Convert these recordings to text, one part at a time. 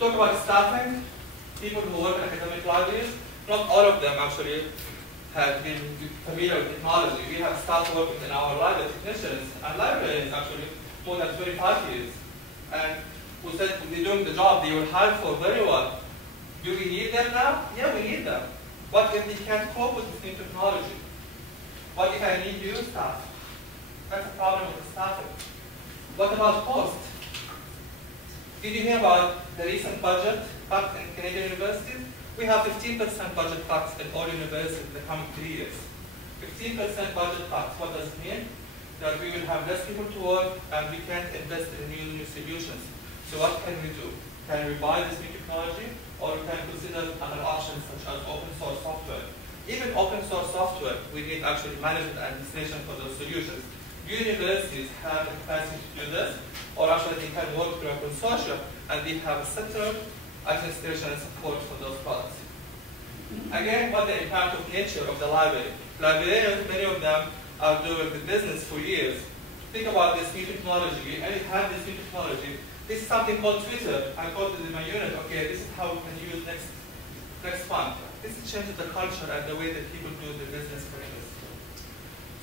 Talk about staffing. People who work in academic libraries, not all of them actually have been familiar with technology. We have staff working in our library, technicians and librarians actually more than 25 years. And who said they're doing the job they were hired for very well. Do we need them now? Yeah, we need them. What if they can't cope with this new technology? What if I need new staff? That's a problem with the staffing. What about cost? Did you hear about the recent budget cut in Canadian universities? We have 15% budget cuts in all universities in the coming 3 years. 15% budget cuts. What does it mean? That we will have less people to work and we can't invest in new solutions. So what can we do? Can we buy this new technology, or we can consider other options such as open source software? Even open source software, we need actually management and administration for those solutions. Universities have the capacity to do this, or actually they can work through a consortium and they have a central administration and support for those products. Again, what the impact of nature of the library? Librarians, many of them are doing the business for years. Think about this new technology, and we have this new technology. This is something called Twitter. I called it in my unit, okay, this is how we can use next month. This changes the culture and the way that people do their business practice.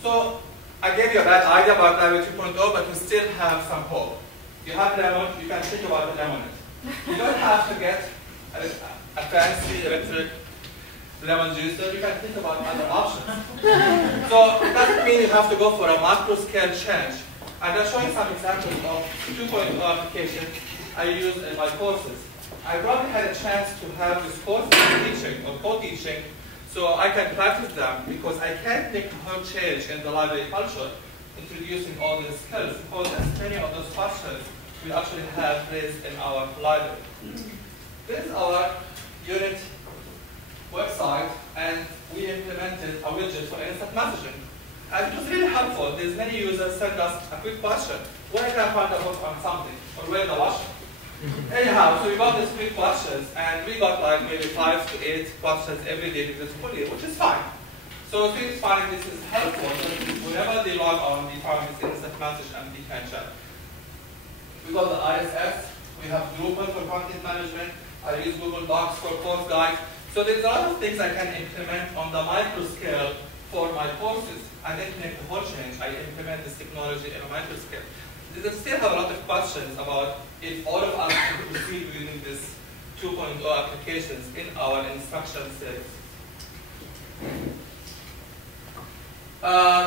So, I gave you a bad idea about Library 2.0, but we still have some hope. You have lemon, you can think about the lemonade. You don't have to get a fancy electric lemon juicer, you can think about other options. So it doesn't mean you have to go for a macro scale change. And I'll show you some examples of 2.0 applications I use in my courses. I probably had a chance to have this course teaching or co-teaching, so I can practice them because I can't make a whole change in the library culture introducing all these skills, because as many of those questions we actually have raised in our library. This is our unit website, and we implemented a widget for instant messaging. And it was really helpful. There's many users send us a quick question. Where can I find a book on something? Or where the washer? Anyhow, so we got these quick questions, and we got like maybe 5 to 8 questions every day with this fully, which is fine. So students find this is helpful. Whenever they log on, they find this instant message and they can chat. We got the ISS. We have Drupal for content management. I use Google Docs for course guides. So there's a lot of things I can implement on the micro scale for my courses. I didn't make the whole change. I implement this technology in a micro scale. They still have a lot of questions about if all of us can proceed using this 2.0 applications in our instruction sets.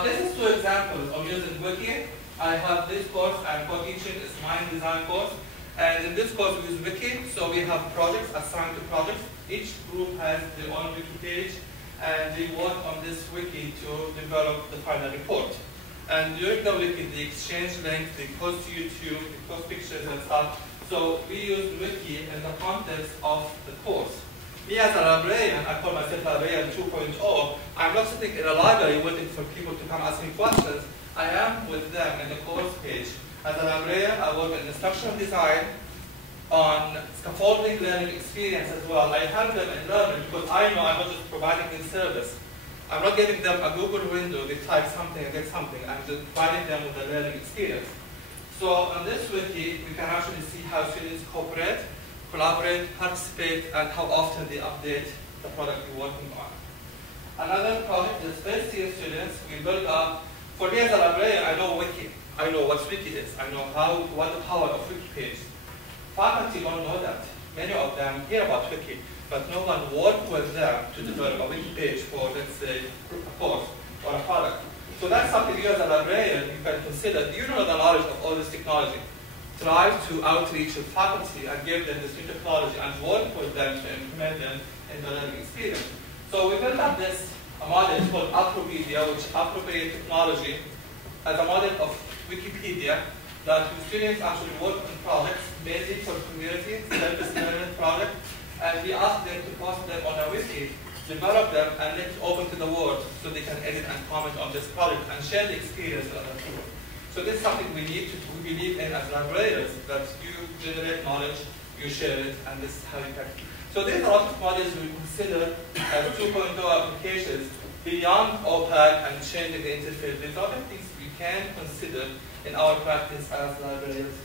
This is 2 examples of using Wiki. I have this course I'm co-teaching, it's my design course. And in this course we use Wiki, so we have projects assigned to projects. Each group has their own Wiki page, and they work on this Wiki to develop the final report. And during the Wiki, they exchange links, they post to YouTube, they post pictures and stuff. So we use Wiki in the context of the course. Me as a librarian, I call myself librarian 2.0, I'm not sitting in a library waiting for people to come ask me questions. I am with them in the course page. As a librarian, I work in instructional design, on scaffolding learning experience as well. I help them in learning because I know I'm not just providing them service. I'm not giving them a Google window, they type something and get something. I'm just providing them with a learning experience. So on this wiki, we can actually see how students cooperate, collaborate, participate, and how often they update the product we're working on. Another project is first year students. We build up, for me as a librarian, I know Wiki. I know what Wiki is. I know what the power of Wiki page. Faculty don't know that. Many of them hear about Wiki, but no one worked with them to develop a Wiki page for, let's say, a course or a product. So that's something you as a librarian, you can consider. You know the knowledge of all this technology. Try to outreach with faculty and give them this new technology and work with them to implement them in the learning experience. So we built up this model called Appropedia, which appropriate technology as a model of Wikipedia that students actually work on projects, basic for community, self-development project, and we ask them to post them on a wiki, develop them, and let it open to the world so they can edit and comment on this project and share the experience with other people. So this is something we believe in as librarians, that you generate knowledge, you share it, and this is how you can. So there's a lot of models we consider as 2.0 applications beyond OPAC and changing the interface. There's a lot of things we can consider in our practice as librarians.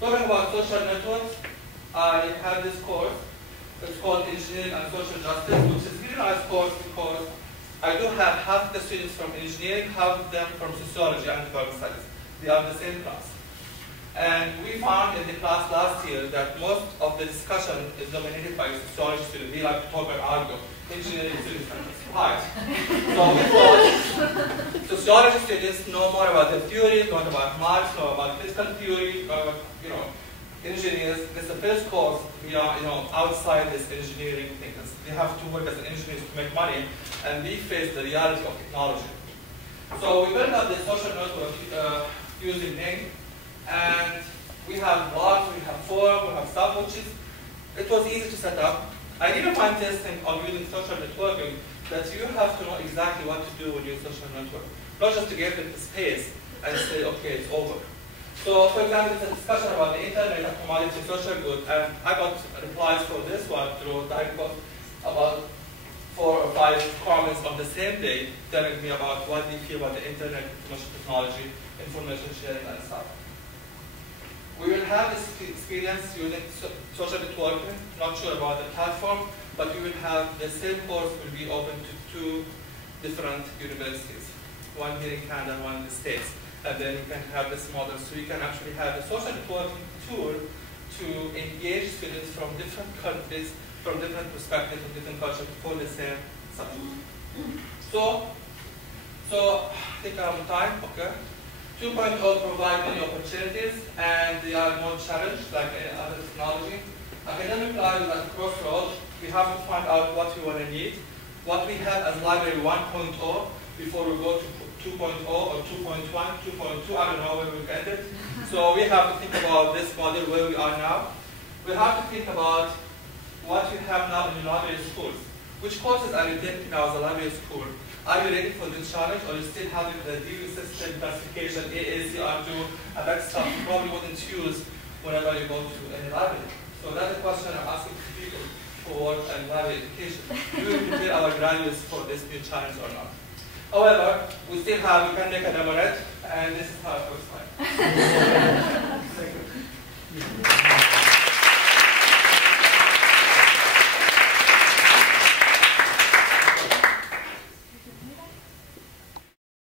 Talking about social networks, I have this course. It's called Engineering and Social Justice, which is a really nice course because I do have half the students from engineering, half of them from sociology and development studies. They are the same class. And we found in the class last year that most of the discussion is dominated by sociology students. They like to talk and argue. Engineering students are surprised. So we thought sociology students know more about the theory, know about Marx, know about physical theory, know about, engineers. This is the first course we are, outside this engineering thing. They have to work as engineers to make money, and we face the reality of technology. So we built up this social network using Ning, and we have blogs, we have forums, we have stuff, it was easy to set up. I didn't find testing on using social networking that you have to know exactly what to do with your social network, not just to give it space and say, okay, it's over. So, for example, it's a discussion about the internet, a commodity, social good, and I got replies for this one through about 4 or 5 comments on the same day telling me about what they feel about the internet, information technology, information sharing, and stuff. We will have this experience using social networking, not sure about the platform, but we will have the same course will be open to 2 different universities, one here in Canada and one in the States. And then we can have this model, so we can actually have a social networking tool to engage students from different countries, from different perspectives, from different cultures for the same subject. So I think I'm on time, okay. 2.0 provide many opportunities, and they are more challenged like any other technology. Academic life is at a crossroads. We have to find out what we want to need, what we have as library 1.0 before we go to 2.0 or 2.1, 2.2, I don't know where we'll get it. So we have to think about this model where we are now. We have to think about what we have now in the library schools. Which courses are you taking now as a library school? Are you ready for this challenge, or you still having the DU system classification, AACR2, and that stuff you probably wouldn't use whenever you go to any library? So that's a question I'm asking to people who work in library education. Do we prepare our graduates for this new challenge or not? However, we can make an emirate, and this is how it looks like.